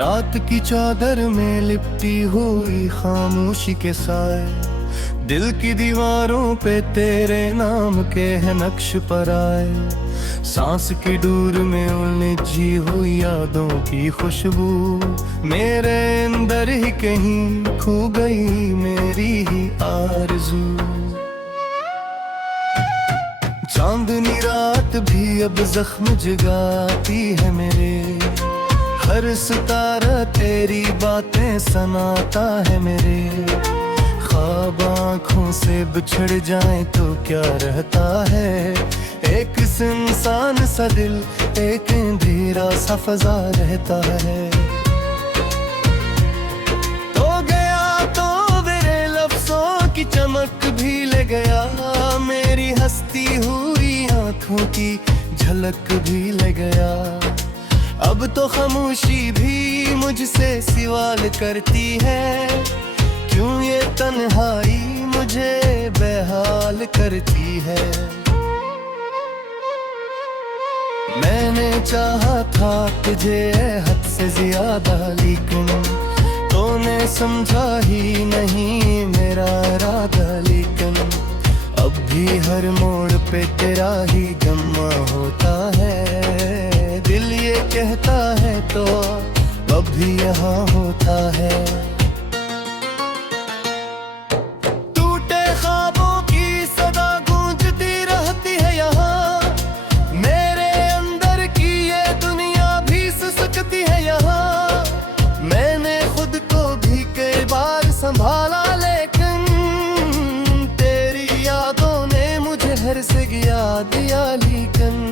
रात की चादर में लिपटी हुई खामोशी के साए, दिल की दीवारों पे तेरे नाम के है नक्श पर आए। सांस की डूर में उलझी हुई यादों की खुशबू, मेरे अंदर ही कहीं खो गई मेरी ही आरज़ू। चांदनी रात भी अब जख्म जगाती है मेरे, हर सितारा तेरी बातें सुनाता है मेरे। ख्वाब आँखों से बिछड़ जाए तो क्या रहता है, एक इंसान सा दिल, एक अंधेरा सा फजा रहता है। तो गया तो मेरे लफ्जों की चमक भी ले गया, मेरी हंसती हुई आँखों की झलक भी ले गया। अब तो खामोशी भी मुझसे सवाल करती है, क्यों ये तन्हाई मुझे बेहाल करती है। मैंने चाहा था तुझे हद से ज्यादा, लेकिन तूने समझा ही नहीं मेरा इरादा। लेकिन अब भी हर मोड़ पे तेरा ही गम्मा होता है, दिल ये कहता है तो अब भी यहाँ होता है। टूटे ख्वाबों की सदा गूंजती रहती है यहाँ, मेरे अंदर की ये दुनिया भी सिसकती है यहाँ। मैंने खुद को भी कई बार संभाला, लेकिन तेरी यादों ने मुझे हर से गिरा दिया। लेकिन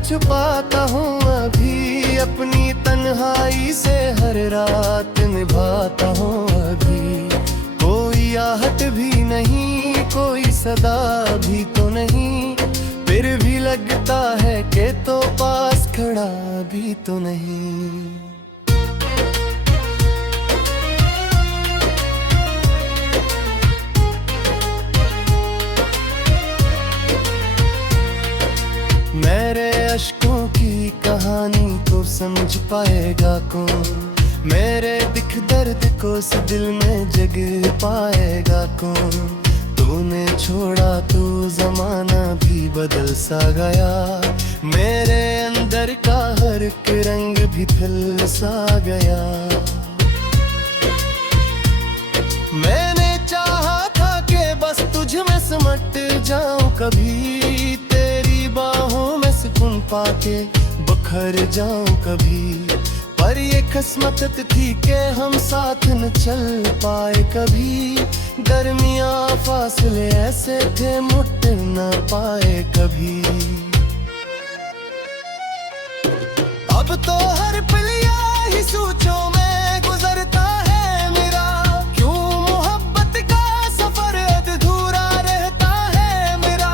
छुपाता हूँ अभी अपनी तन्हाई से, हर रात निभाता हूँ अभी। कोई आहट भी नहीं, कोई सदा भी तो नहीं, फिर भी लगता है कि तो पास खड़ा भी तो नहीं। मेरे अश्कों की कहानी को समझ पाएगा कौन, मेरे दिख दर्द को इस दिल में जग पाएगा कौन। तूने छोड़ा तो जमाना भी बदल सा गया, मेरे अंदर का हर एक रंग भी फिल सा गया। मैंने चाहा था कि बस तुझ में सिमट जाऊं कभी, तेरी बाहों में सुकून पाके बखर जाऊं कभी। पर ये किस्मत थी कि हम साथ न चल पाए कभी, दरमिया फासले ऐसे थे मुट न पाए कभी। अब तो हर पल ही सोचों में गुजरता है मेरा, क्यों मोहब्बत का सफर अधूरा रहता है मेरा।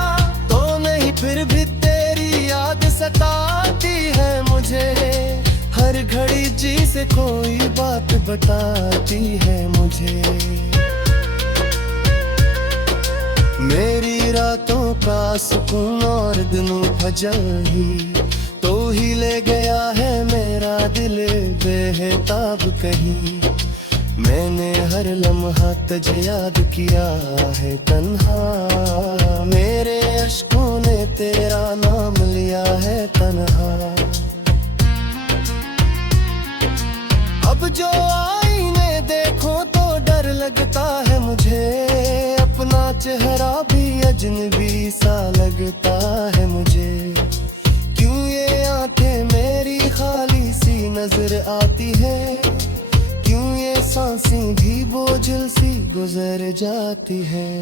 तो नहीं फिर भी तेरी याद सताती है मुझे, हर घड़ी जी से कोई बात बताती है मुझे। मेरी रातों का सुकून और दिनों फजल ही तो ही ले गया है मेरा दिल बेहिताब कहीं। मैंने हर लम्हा तुझे याद किया है तन्हा, मेरे अश्कों ने तेरा नाम लिया है तन्हा। अब जो आईने देखो तो डर लगता है मुझे, अपना चेहरा भी अजनबी सा लगता है मुझे। क्यों ये आंखें मेरी खाली सी नजर आती है, क्यों ये सांसें भी बोझल सी गुजर जाती है।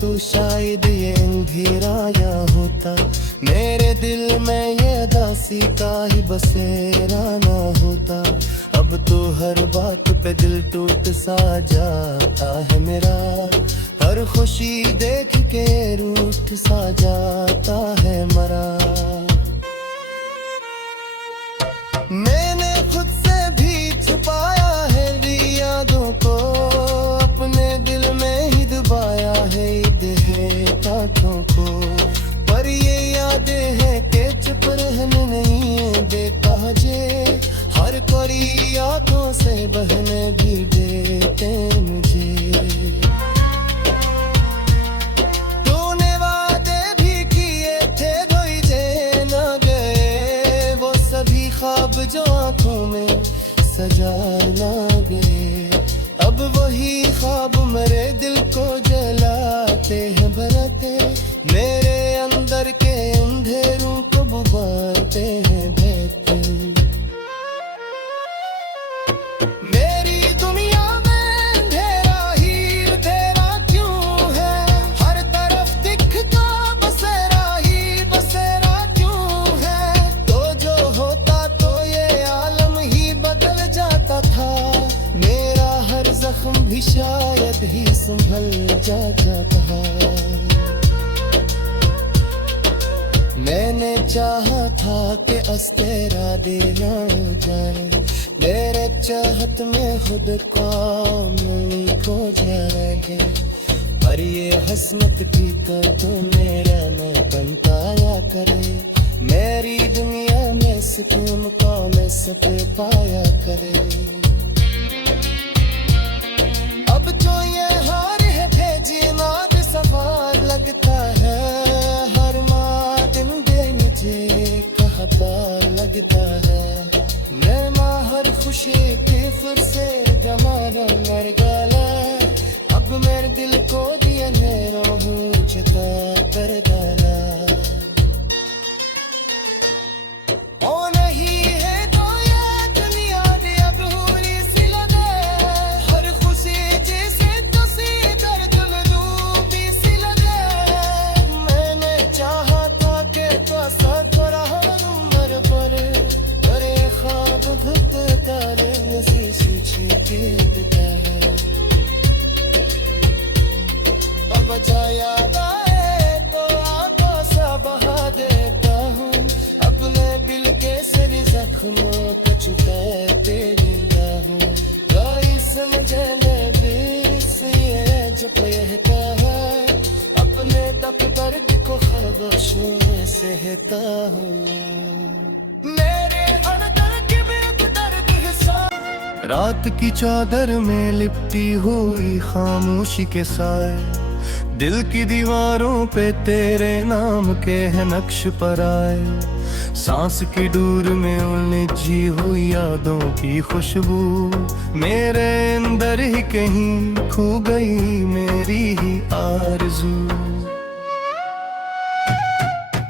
तो शायद ये अंधेरा या होता, मेरे दिल में ये उदासी का ही बसेरा ना होता। अब तो हर बात पे दिल टूट सा जाता है मेरा, हर खुशी देख के रूठ सा जाता है मरा। ही ख्वाब मेरे दिल को जलाते हैं बराते, मेरे अंदर के अंधेरों को बुझाते हैं बहते। मेरी दुनिया में अंधेरा ही अंधेरा क्यों है, हर तरफ दिखता बसेरा ही बसेरा क्यों है। तो जो होता तो ये आलम ही बदल जाता था, मेरा हर जख्म भी शायद ही संभल जाता था। मैंने चाहा था कि अस्तेरा देना हो जाए, मेरे चाहत में खुद को नहीं खो जाएंगे। पर ये हसमत की तो मेरा न बनताया करे, मेरी दुनिया में सुकून का मैं सब पाया करे। अब जो ये हार है भेजना भी सवाल लगता है, हर माँ दिन दे मुझे कहा पार लगता है। मैं हर खुशी के फिर से जमाना मर गया, अब मेरे दिल को दिया मेरा हो जता कर डाला। ओ नहीं है तो ये दुनिया भी अब हुई सी लगे, हर खुशी जैसे तुसी दर्द में डूबी सी लगे। मैंने चाहा था कि पासा थोड़ा उम्र पर ख्वाब भूत तारे नसी सीछे गिरता है। अब जो याद आए तो आंखों सा बहा देता हूँ, अपने दिल के सभी जख्मों को छुपाते देता हूँ। कोई समझने भी ये जो कहता है, अपने दब दर्द को खामोशों में सहता हूँ। रात की चादर में लिपटी हुई खामोशी के साए, दिल की दीवारों पे तेरे नाम के है नक्श पर आए। सांस की दूर में उलझी हुई यादों की खुशबू, मेरे अंदर ही कहीं खो गई मेरी ही आरज़ू।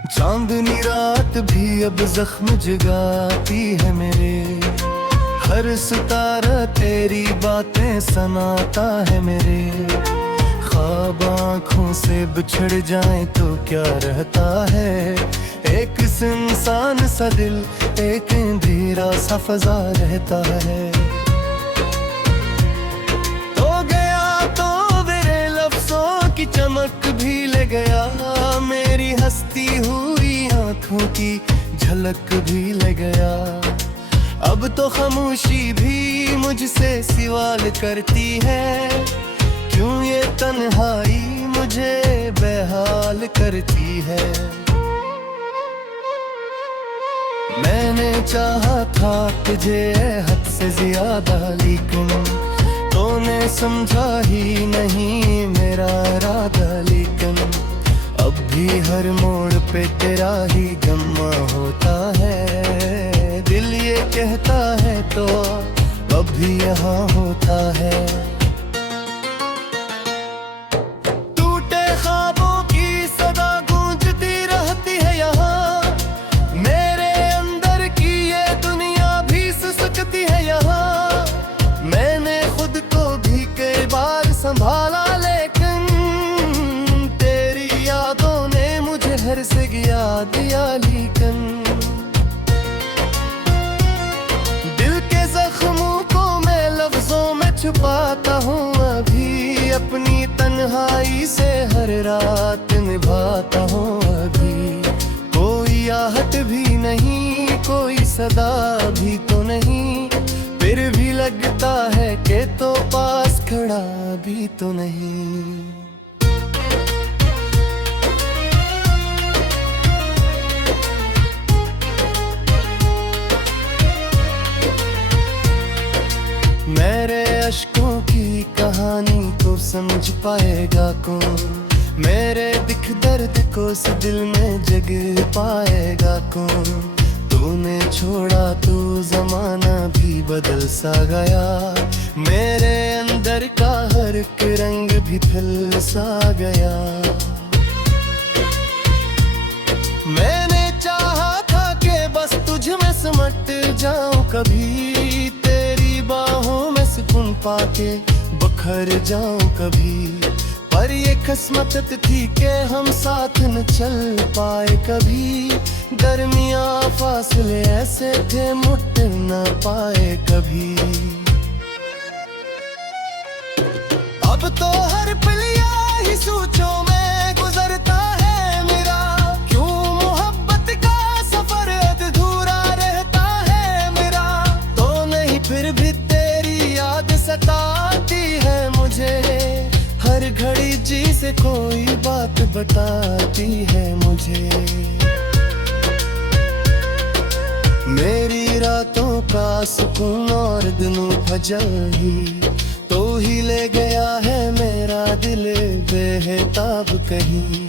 चांदनी रात भी अब जख्म जगाती है मेरे, हर सितारा तेरी बातें सुनाता है मेरे। ख्वाब आँखों से बिछड़ जाए तो क्या रहता है, एक इंसान सा दिल एक अंधेरा सा फजा रहता है। तो गया तो मेरे लफ्जों की चमक भी ले गया, मेरी हंसती हुई आँखों की झलक भी ले गया। अब तो खामोशी भी मुझसे सवाल करती है, क्यों ये तन्हाई मुझे बेहाल करती है। मैंने चाहा था तुझे हद से ज्यादा, लेकिन तूने समझा ही नहीं मेरा इरादा। लेकिन अब भी हर मोड़ पे तेरा ही गम होता है, दिल ये कहता है तो अब भी यहाँ होता है। टूटे ख्वाबों की सदा गूंजती रहती है यहाँ, मेरे अंदर की ये दुनिया भी सुसकती है यहाँ। मैंने खुद को भी कई बार संभाला, लेकिन तेरी यादों ने मुझे हर से गिरा दिया। लेकिन छुपाता हूँ अभी अपनी तन्हाई से, हर रात निभाता हूँ अभी। कोई आहट भी नहीं, कोई सदा भी तो नहीं, फिर भी लगता है कि तो पास खड़ा भी तो नहीं। मेरे अश्कों की कहानी को समझ पाएगा कौन, मेरे दिख दर्द को इस दिल में जग पाएगा कौन। तूने छोड़ा तो जमाना भी बदल सा गया, मेरे अंदर का हर एक रंग भी फिल सा गया। मैंने चाहा था कि बस तुझ में सिमट जाऊं कभी, तेरी बाहों में सुकून पाके बखर जाऊं कभी। पर ये किस्मत थी कि हम साथ न चल पाए कभी, दरमिया फासले ऐसे थे मुट न पाए कभी। अब तो हर पल ही सोचों में गुजरता है मेरा, क्यों मोहब्बत का सफर अधूरा रहता है मेरा। तो नहीं फिर भी तेरी याद सताती है मुझे, हर घड़ी जी से कोई बात बताती है मुझे। मेरी रातों का सुकून और दिनों फजल ही तो ही ले गया है मेरा दिल बेहिताब कहीं।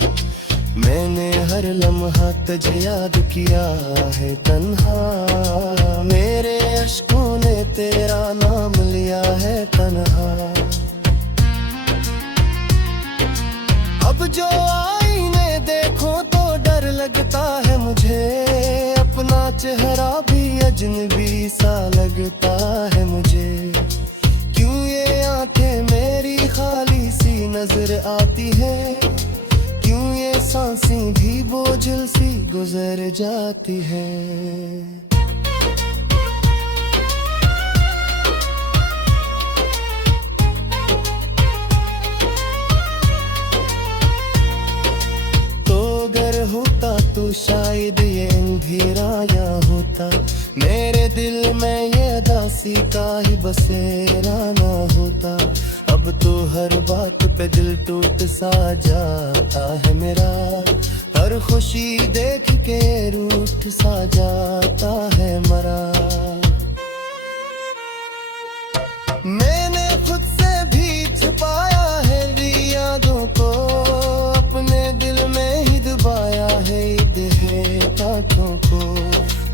मैंने हर लम्हा तुझे याद किया है तन्हा, मेरे अश्कों ने तेरा नाम लिया है तन्हा। अब जो आईने देखो तो डर लगता है मुझे, अपना चेहरा भी अजनबी सा लगता है मुझे। क्यों ये आंखें मेरी खाली सी नजर आती है, क्यों ये सांसें भी बोझल सी गुजर जाती है। होता तो शायद ये अंधेरा या होता, मेरे दिल में ये उदासी का ही बसेरा ना होता। अब तो हर बात पे दिल टूट सा जाता है मेरा, हर खुशी देख के रूठ सा जाता है मरा। मैंने खुद से भी छुपाया है यादों को, अपने दिल में ही दबाया है कांटों को।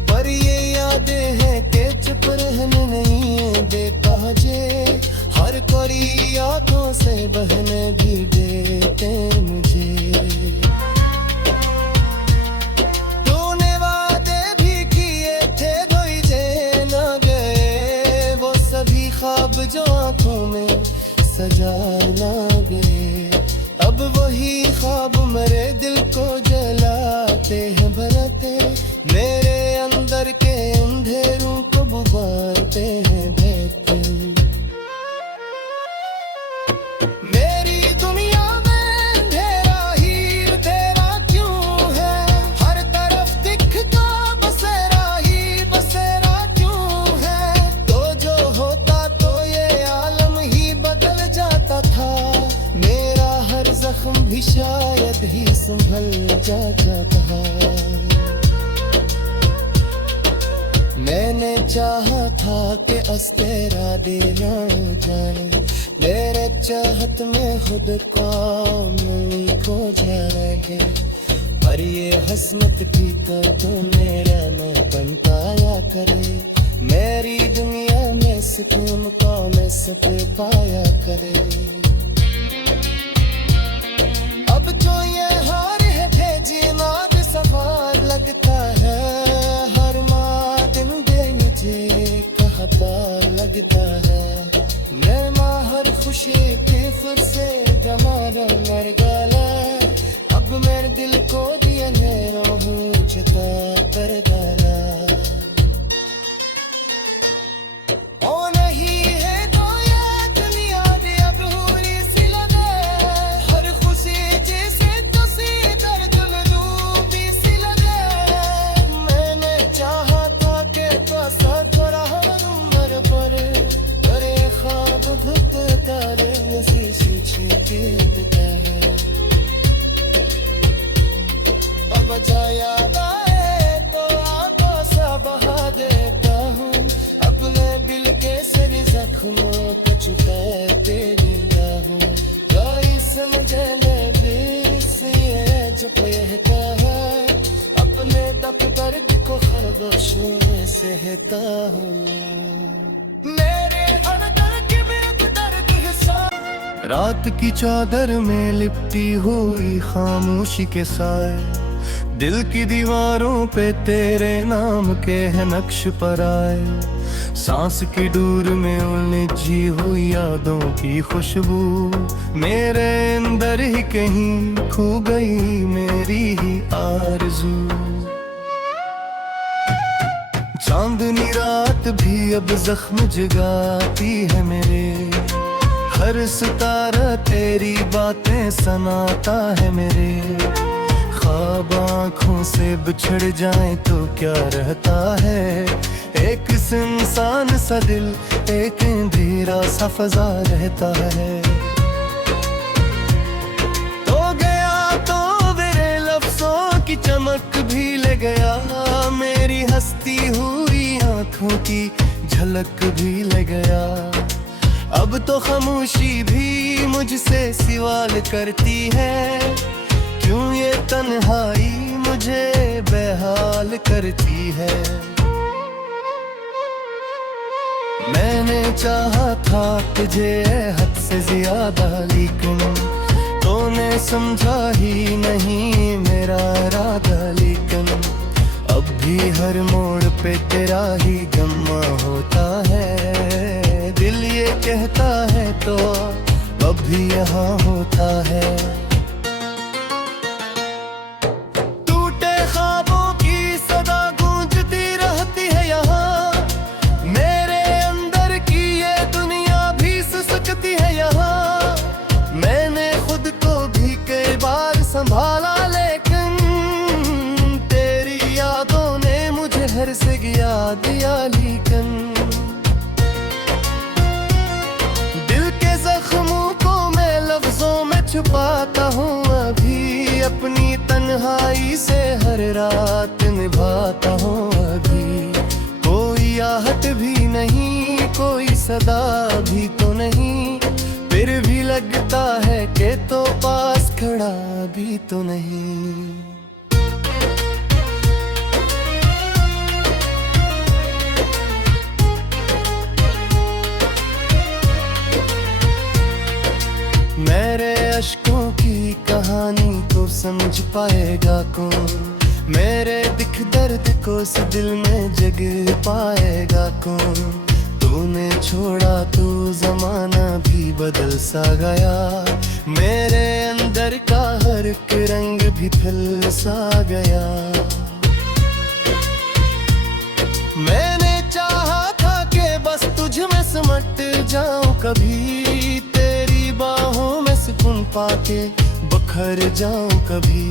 पर ये यादें हैं कि चुप रहने नहीं देता जे, हर कोई आंखों से बहने भी देते मुझे। तूने वादे भी किए थे धोई जे ना गए, वो सभी ख्वाब जो आंखों में सजा ना गए। अब वही ख्वाब मेरे दिल को जलाते हैं भरते, मेरे अंदर के अंधेरों को बुझाते हैं बहते। मेरी दुनिया में अंधेरा ही तेरा क्यों है, हर तरफ दिखता बसेरा ही बसेरा क्यों है। तो जो होता तो ये आलम ही बदल जाता था, मेरा हर जख्म भी शायद ही संभल जाता था। मैंने चाहा था कि अस्तेरा देना जाए, मेरे चाहत में खुद को खो जाएंगे। पर ये हसनत की तो मेरा न बन पाया करे, मेरी दुनिया में सुकून का मैं सब पाया करे। अब जो ये हार है भेजना भी सवार लगता है, हर माँ दिन मुझे कहता लगता है। मैं माँ हर खुशी की फिर से जमाना मर गया, अब मेरे दिल को दिया मेरा हूँ जता कर डाला। याद आए तो आंखों से बहा देता हूँ, अपने दिल के सर जख्मों को छुपाते दिया हूँ। कोई समझे जो कहता है, अपने दफ्तर को खामोशियों में सहता हूँ। मेरे हर दर्द रात की चादर में लिपटी हुई खामोशी के साए, दिल की दीवारों पे तेरे नाम के है नक्श पर आए। सांस की डूर में उलझी हुई यादों की खुशबू, मेरे अंदर ही कहीं खो गई मेरी ही आरज़ू। चांदनी रात भी अब जख्म जगाती है मेरे, हर सितारा तेरी बातें सुनाता है मेरे। ख्वाब आँखों से बिछड़ जाए तो क्या रहता है, एक सुनसान सा दिल, एक अंधेरा सा फजा रहता है। तो गया तो मेरे लफ्जों की चमक भी ले गया, मेरी हंसती हुई आँखों की झलक भी ले गया। अब तो खामोशी भी मुझसे सवाल करती है, क्यों ये तन्हाई मुझे बेहाल करती है। मैंने चाहा था तुझे हद से ज्यादा, लेकिन तूने समझा ही नहीं मेरा इरादा। लेकिन अब भी हर मोड़ पे तेरा ही गम्मा होता है, दिल ये कहता है तो अब भी यहाँ होता है। टूटे ख्वाबों की सदा गूंजती रहती है यहाँ, मेरे अंदर की ये दुनिया भी सुसकती है यहाँ। मैंने खुद को भी कई बार संभाला, लेकिन तेरी यादों ने मुझे हर से गिरा दिया। लेकिन दिल के जख्मों को मैं लफ्जों में छुपाता हूँ, अभी अपनी तन्हाई से हर रात निभाता हूँ। अभी कोई आहट भी नहीं, कोई सदा भी तो नहीं, फिर भी लगता है कि तो पास खड़ा भी तो नहीं। मेरे अश्कों की कहानी को समझ पाएगा कौन, मेरे दिख दर्द को इस दिल में जग पाएगा कौन। तूने छोड़ा तो जमाना भी बदल सा गया, मेरे अंदर का हर एक रंग भी फिल सा गया। मैंने चाहा था कि बस तुझ में सिमट जाऊं कभी, तेरी बाहों में सुकून पाके बखर जाऊं कभी।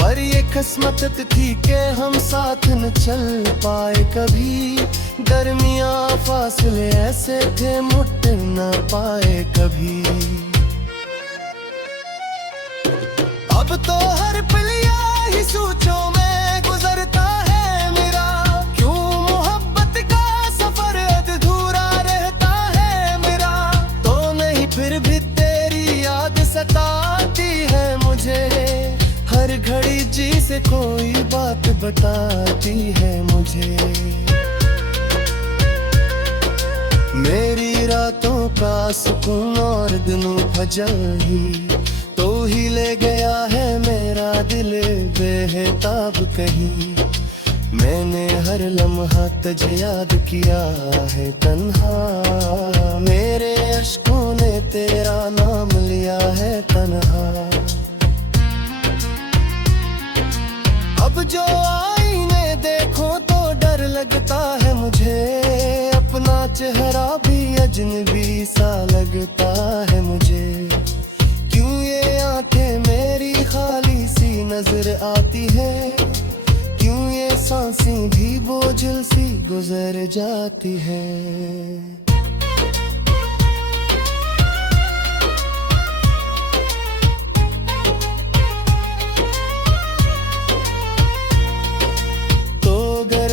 पर ये किस्मत थी कि हम साथ न चल पाए कभी, दरमिया फासले ऐसे थे मुट न पाए कभी। अब तो हर पल ही सोचों में गुजरता है मेरा, क्यों मोहब्बत का सफर अधूरा रहता है मेरा। तो नहीं फिर भी तेरी याद सताती है मुझे, हर घड़ी जी से कोई बात बताती है मुझे। मेरी रातों का सुकून और दिनों फजल ही तो ही ले गया है मेरा दिल बेहिताब कहीं। मैंने हर लम्हा तुझे याद किया है तन्हा, मेरे अश्कों ने तेरा नाम लिया है तन्हा। अब जो आईने देखो तो डर लगता है मुझे, अपना चेहरा भी अजनबी सा लगता है मुझे। क्यों ये आंखें मेरी खाली सी नजर आती है, क्यों ये सांसें भी बोझल सी गुजर जाती है।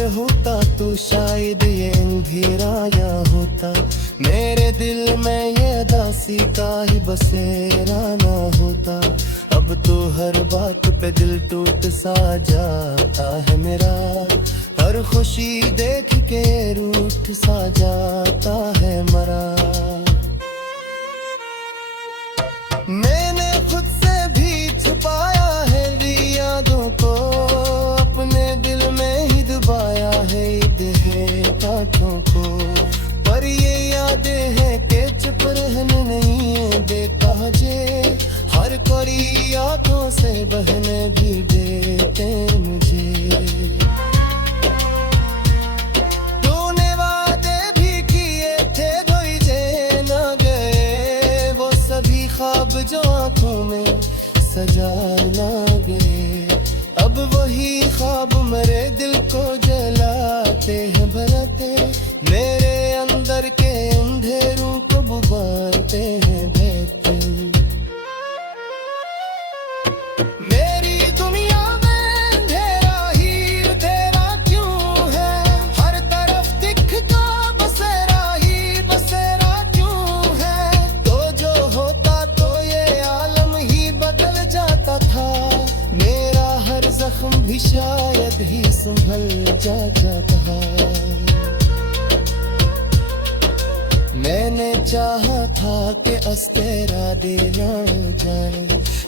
होता तो शायद ये अंधेरा या होता, मेरे दिल में ये दासी का ही बसेरा ना होता। अब तो हर बात पे दिल टूट सा जाता है मेरा, हर खुशी देख के रूठ सा जाता है मरा। बाजे, हर कड़ी आंखों से बहने भी देते मुझे। तूने वादे भी किए थे कोई जे न गए, वो सभी ख्वाब जो आंखों में सजा ना गए। अब वही ख्वाब मेरे दिल को जलाते हैं, बनाते मेरे अंदर के अंधेरों को बुझाते हैं बेहतर। मेरी दुनिया में अंधेरा ही तेरा क्यों है, हर तरफ दिखता बसेरा ही बसेरा क्यों है। तो जो होता तो ये आलम ही बदल जाता था, मेरा हर जख्म भी शायद ही संभल जाता था। मैंने चाहा था कि तेरा देना जाए,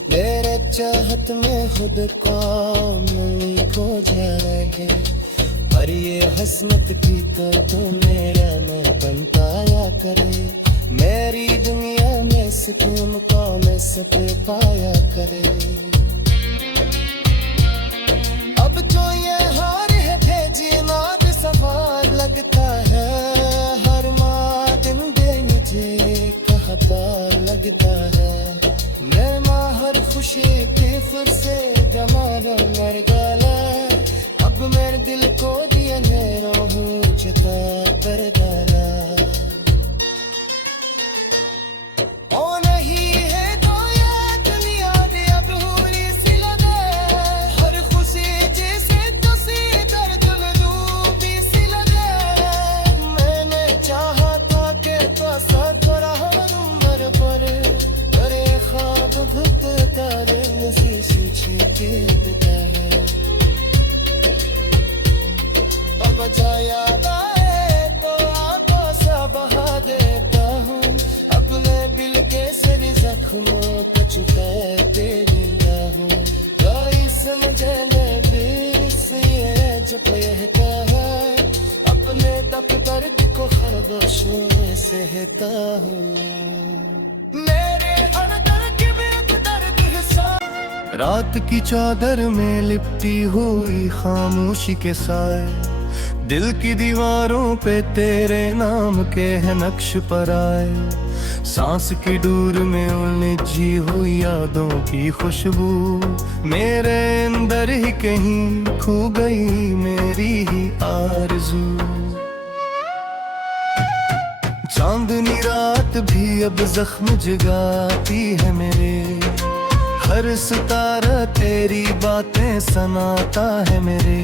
मेरे चाहत में खुद कौन खो जाएंगे। पर ये हसनत की तो मेरा न बनताया करे, मेरी दुनिया में सुकून को मैं सब पाया करे। अब जो ये हार है भेजना भी सवार लगता है, हर माँ दिन दे मुझे कहता लगता है। मैं हर खुशी के फिर से जमाना मर गया, अब मेरे दिल को दिया मेरा हूँ जता कर डाला। ओ नहीं है तो ये दुनिया दी अब हुई सी लगे, हर खुशी जैसे तुसी दर्द में डूबी सी लगे। मैंने चाहा था कि तो साथ रहा उम्र पर, मेरे ख्वाब भूत तारे मुझे सूझे के देता है। अब जा याद आए तो आंखों से बहा देता हूँ, अपने दिल के सारे जख्मों को छुपाते देता हूँ। कोई समझे भी ये जब कहता है, अपने दफ्तर को खामोशों में सहता हूँ। मेरे अंदर की बेदर्द हिस्सा, रात की चादर में लिपटी हुई खामोशी के साए, दिल की दीवारों पे तेरे नाम के है नक्श पर आए। सांस की डूर में उलझी हुई यादों की खुशबू, मेरे अंदर ही कहीं खो गई मेरी ही आरज़ू। चांदनी रात भी अब जख्म जगाती है मेरे, हर सितारा तेरी बातें सुनाता है मेरे।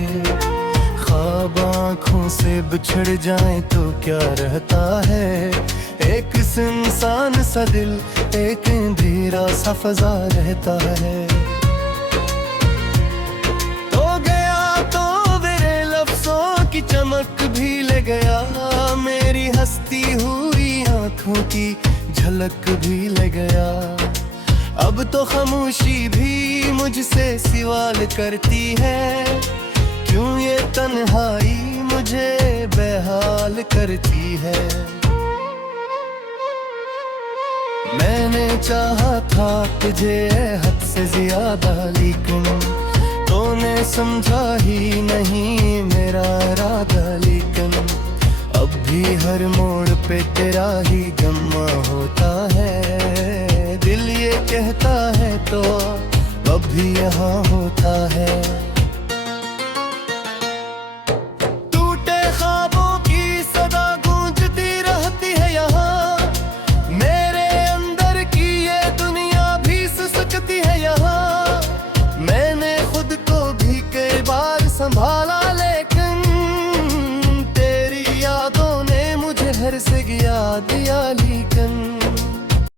ख्वाब आँखों से बिछड़ जाए तो क्या रहता है, एक इंसान सा दिल एक अंधेरा सा फजा रहता है। तो गया तो मेरे लफ्जों की चमक भी ले गया, मेरी हंसती हुई आँखों की झलक भी ले गया। अब तो खामोशी भी मुझसे सवाल करती है, क्यों ये तन्हाई मुझे बेहाल करती है। मैंने चाहा था तुझे हद से ज्यादा, लेकिन तूने समझा ही नहीं मेरा इरादा। लेकिन अब भी हर मोड़ पे तेरा ही गम्मा होता है, दिल ये कहता है तो अब भी यहाँ होता है।